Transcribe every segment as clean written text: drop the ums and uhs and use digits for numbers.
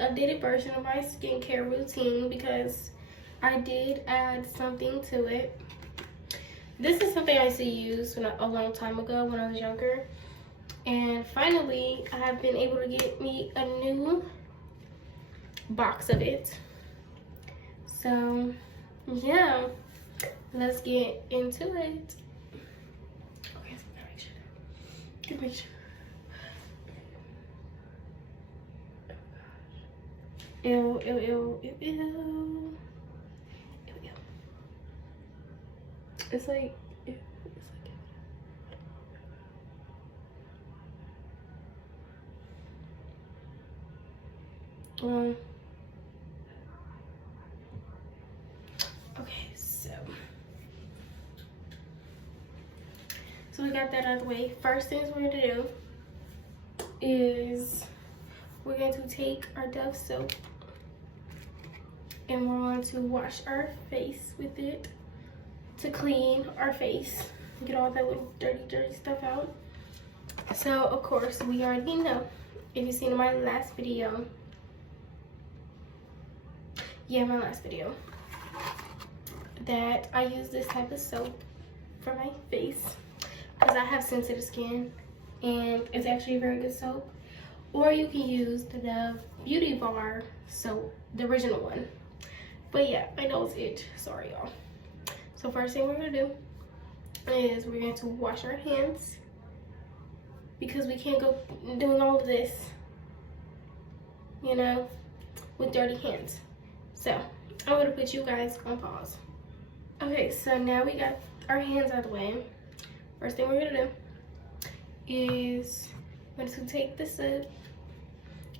a updated version of my skincare routine because I did add something to it. This is something I used to use a long time ago when I was younger. And finally, I have been able to get me a new box of it. So, yeah, let's get into it. Okay, so I gotta make sure. Good make sure. Ew, ew, ew, ew, ew. Ew, ew. It's like, ew, it's like. Okay, so we got that out of the way. First things we're gonna do is we're going to take our Dove soap and we're going to wash our face with it to clean our face, get all that little dirty stuff out. So of course we already know, if you've seen my last video, my last video, that I use this type of soap for my face because I have sensitive skin and it's actually a very good soap. Or you can use the Dove Beauty Bar soap, the original one. But yeah, my nose itch, sorry y'all. So first thing we're gonna do is we're going to wash our hands because we can't go doing all of this, you know, with dirty hands. So I'm gonna put you guys on pause. Okay, so now we got our hands out of the way. First thing we're gonna do is we're going to take the soap.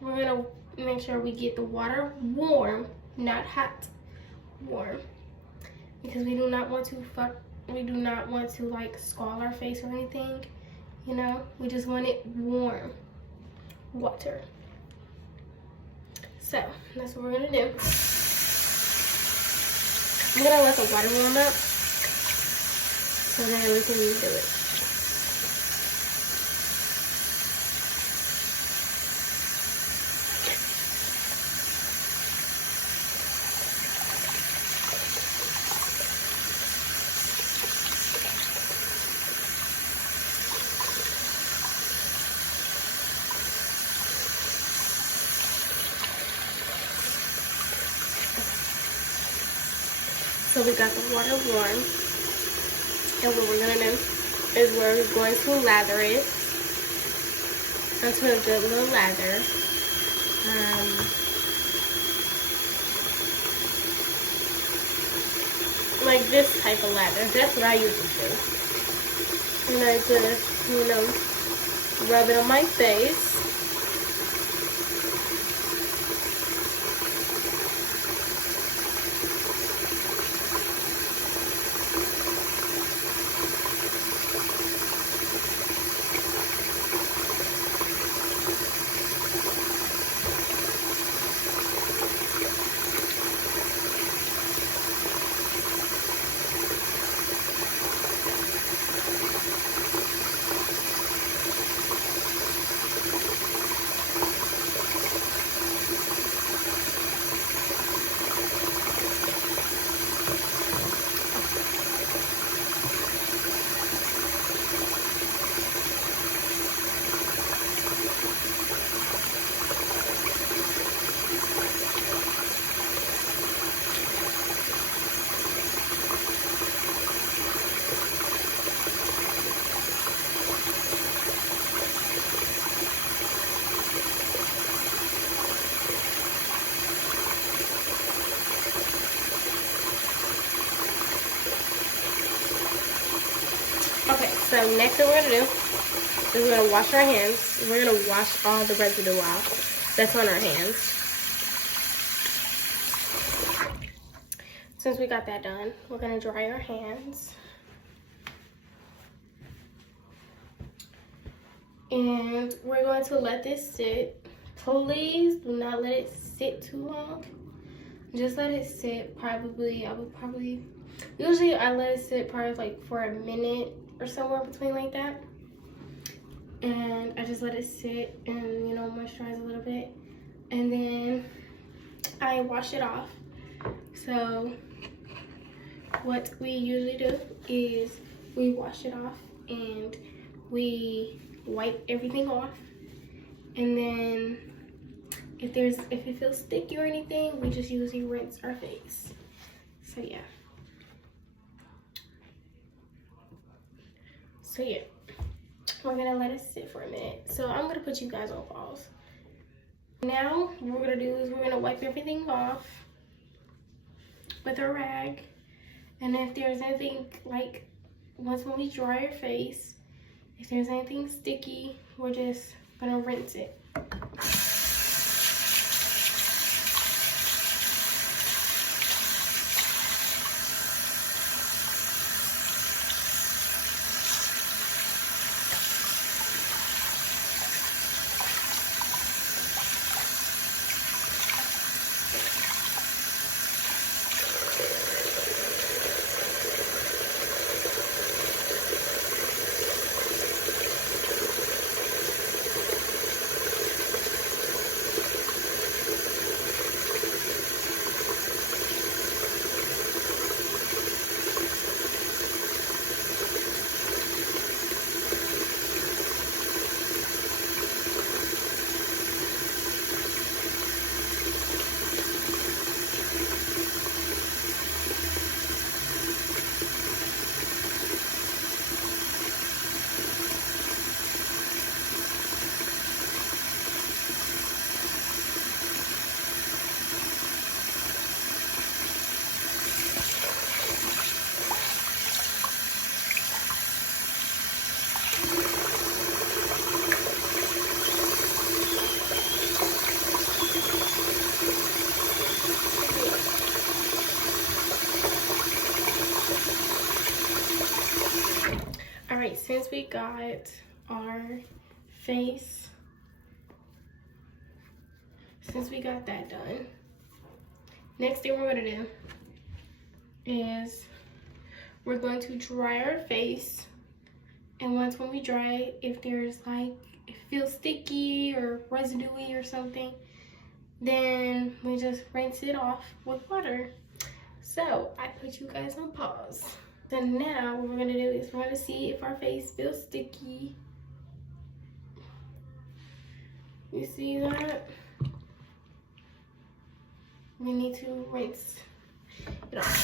We're gonna make sure we get the water warm, not hot, warm, because we do not want to like scald our face or anything, you know. We just want it warm water. So that's what we're gonna do. I'm gonna let the water warm up so then we can do it. So we got the water warm, and what we're gonna do is we're going to lather it into a good little lather. Like this type of lather. That's what I usually do. And I just, you know, rub it on my face. So next thing we're gonna do is we're gonna wash our hands. We're gonna wash all the residue out that's on our hands. Since we got that done, we're gonna dry our hands. And we're going to let this sit. Please do not let it sit too long. Just let it sit probably, usually I let it sit probably like for a minute or somewhere between like that. And I just let it sit and, you know, moisturize a little bit. and then I wash it off. So what we usually do is we wash it off and we wipe everything off, and then if it feels sticky or anything, we just usually rinse our face. So yeah. We're gonna let it sit for a minute. So I'm gonna put you guys on pause. Now what we're gonna do is we're gonna wipe everything off with a rag, and if there's anything, like once when we dry our face, if there's anything sticky, we're just gonna rinse it. Alright, since we got our face, since we got that done, next thing we're going to do is we're going to dry our face. And once when we dry it, if there's like, it feels sticky or residuey or something, then we just rinse it off with water. So I put you guys on pause. So now what we're gonna do is we're gonna see if our face feels sticky. You see that? We need to rinse it off.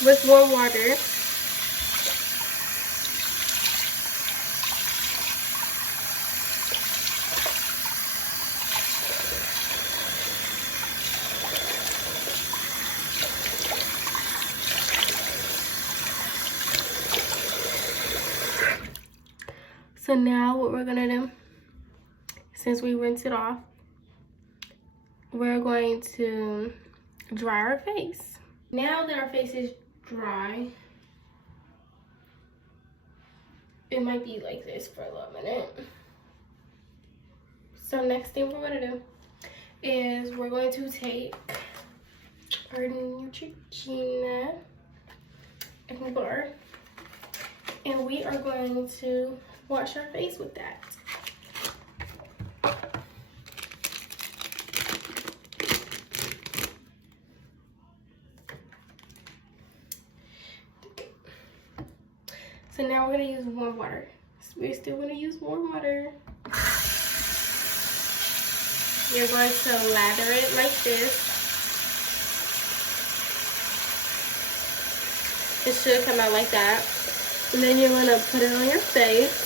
So, with warm water. So now what we're gonna do, since we rinse it off, we're going to dry our face. Now that our face is dry, it might be like this for a little minute. So next thing we're gonna do is we're going to take our Neutrogena and bar, and we are going to wash our face with that. So now we're gonna use warm water. We're still gonna use warm water. You're going to lather it like this. It should come out like that. And then you're gonna put it on your face.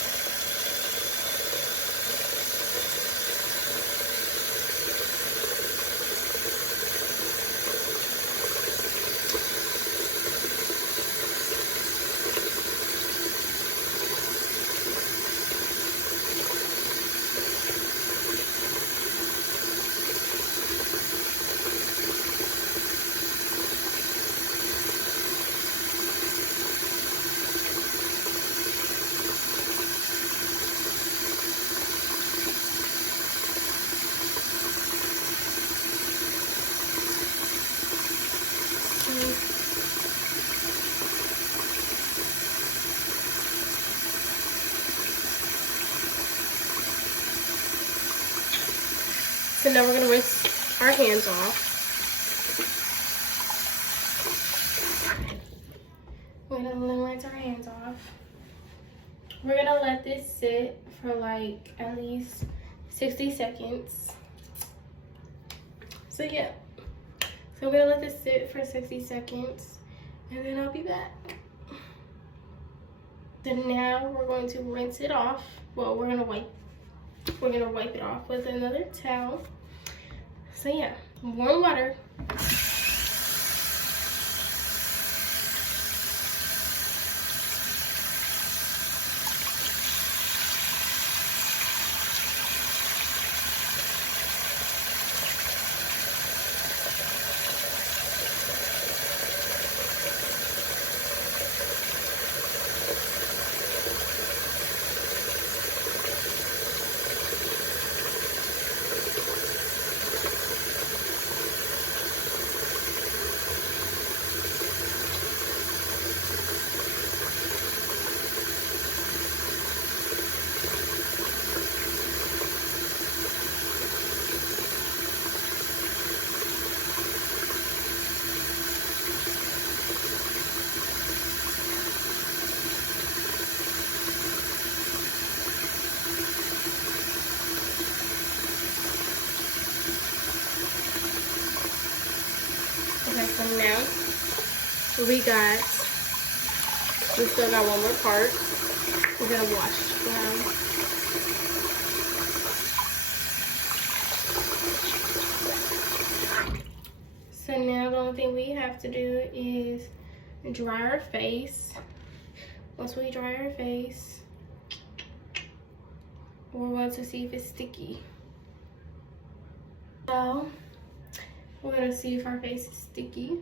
So now we're gonna rinse our hands off. We're gonna rinse our hands off. We're gonna let this sit for like at least 60 seconds. So yeah. So we're gonna let this sit for 60 seconds and then I'll be back. So now we're going to rinse it off. Well, we're gonna wipe it off with another towel. So yeah, warm water. Okay, so now we still got one more part. We're gonna wash it down. So now the only thing we have to do is dry our face. Once we dry our face, we're going to see if it's sticky. So we're gonna see if our face is sticky.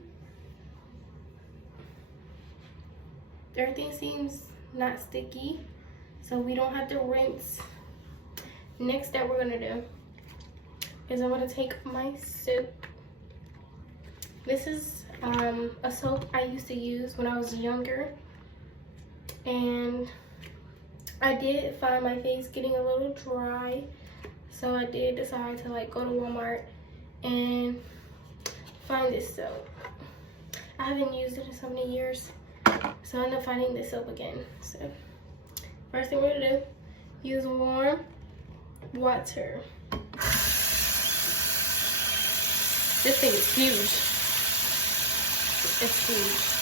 Everything seems not sticky, so we don't have to rinse. Next step we're gonna do is I'm gonna take my soap. This is a soap I used to use when I was younger, and I did find my face getting a little dry, so I did decide to like go to Walmart and find this soap. I haven't used it in so many years, so I ended up finding this soap again. So first thing we're gonna do, use warm water. This thing is huge. It's huge.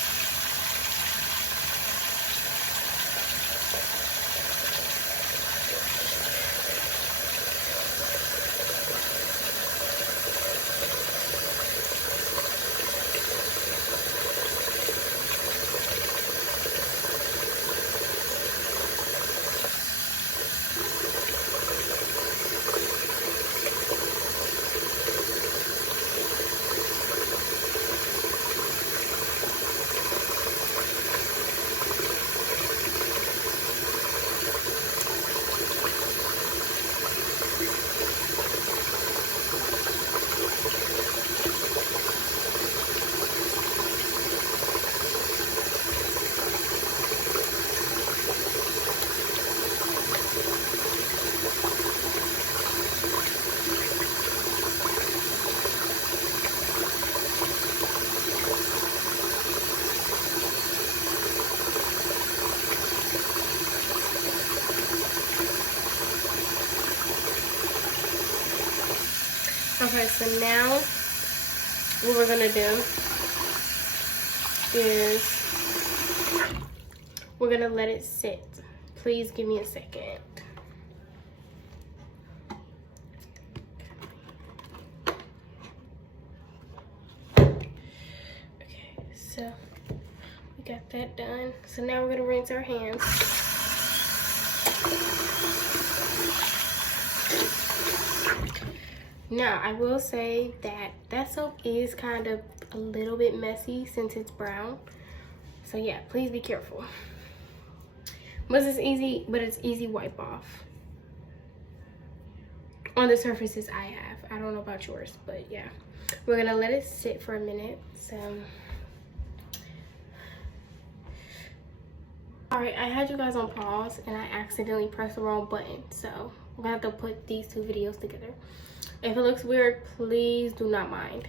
Okay, so now what we're gonna do is we're gonna let it sit. Please give me a second. Okay, so we got that done. So now we're gonna rinse our hands. Now, I will say that that soap is kind of a little bit messy since it's brown. So yeah, please be careful. But it's easy wipe off on the surfaces I have. I don't know about yours, but yeah. We're gonna let it sit for a minute. So, all right, I had you guys on pause and I accidentally pressed the wrong button. So we're gonna have to put these two videos together. If it looks weird, please do not mind.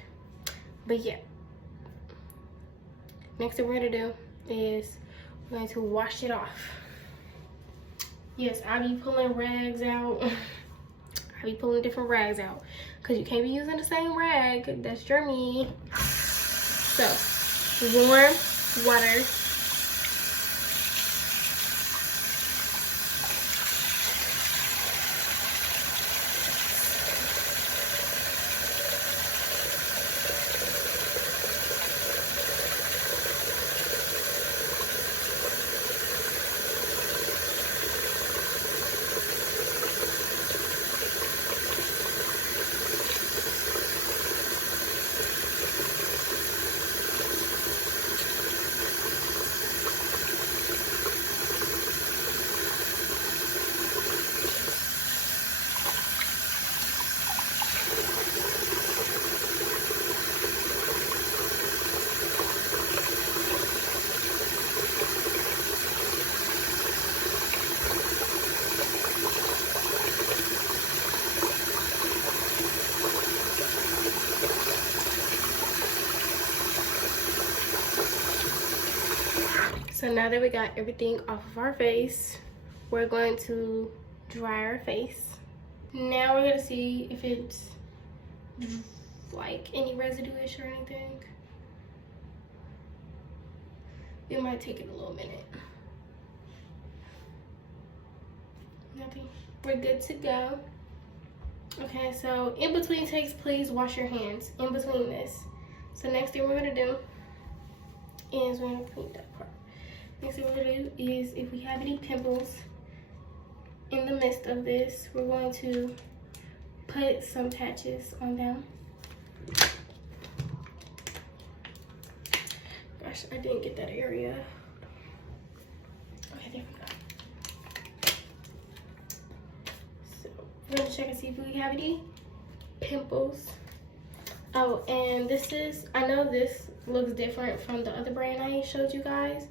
But yeah, next thing we're gonna do is we're going to wash it off. Yes, I'll be pulling rags out. I'll be pulling different rags out because you can't be using the same rag that's germy. So, warm water. So now that we got everything off of our face, we're going to dry our face. Now we're gonna see if it's like any residue-ish or anything. It might take it a little minute. Nothing. We're good to go. Okay, so in between takes, please wash your hands in between this. So next thing we're gonna do is we're gonna clean that part. Next thing we're gonna do is if we have any pimples in the midst of this, we're going to put some patches on them. Gosh, I didn't get that area. Okay, there we go. So we're gonna check and see if we have any pimples. Oh, and this is, I know this looks different from the other brand I showed you guys.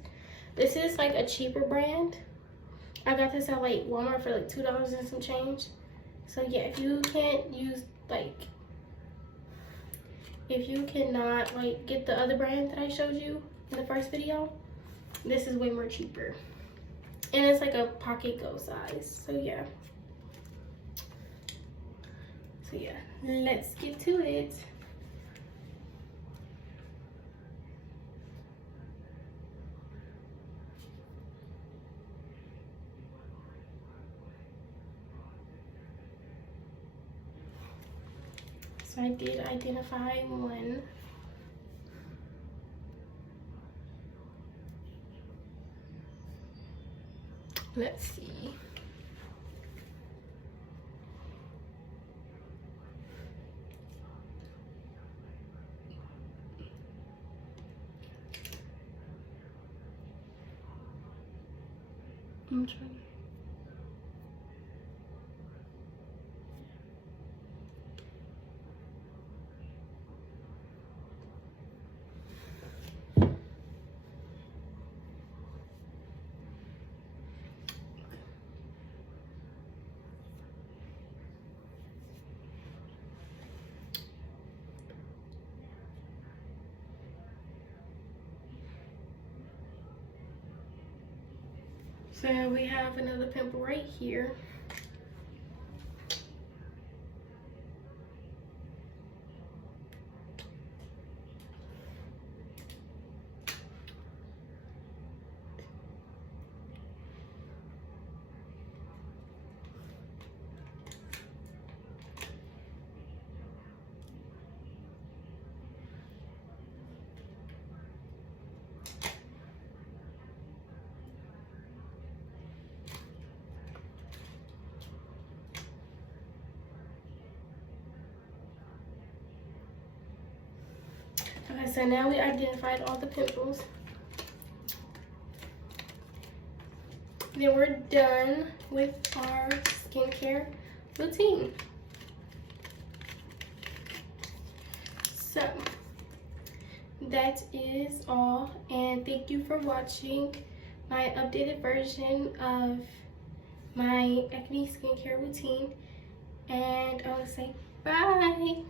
This is like a cheaper brand. I got this at like Walmart for like $2 and some change. So yeah, if you can't use like, if you cannot like get the other brand that I showed you in the first video, this is way more cheaper. And it's like a pocket go size, so yeah. So yeah, let's get to it. So I did identify one. Let's see. I'm trying. So we have another pimple right here. Okay, so now we identified all the pimples. Then we're done with our skincare routine. So that is all, and thank you for watching my updated version of my acne skincare routine. And I want to say Bye.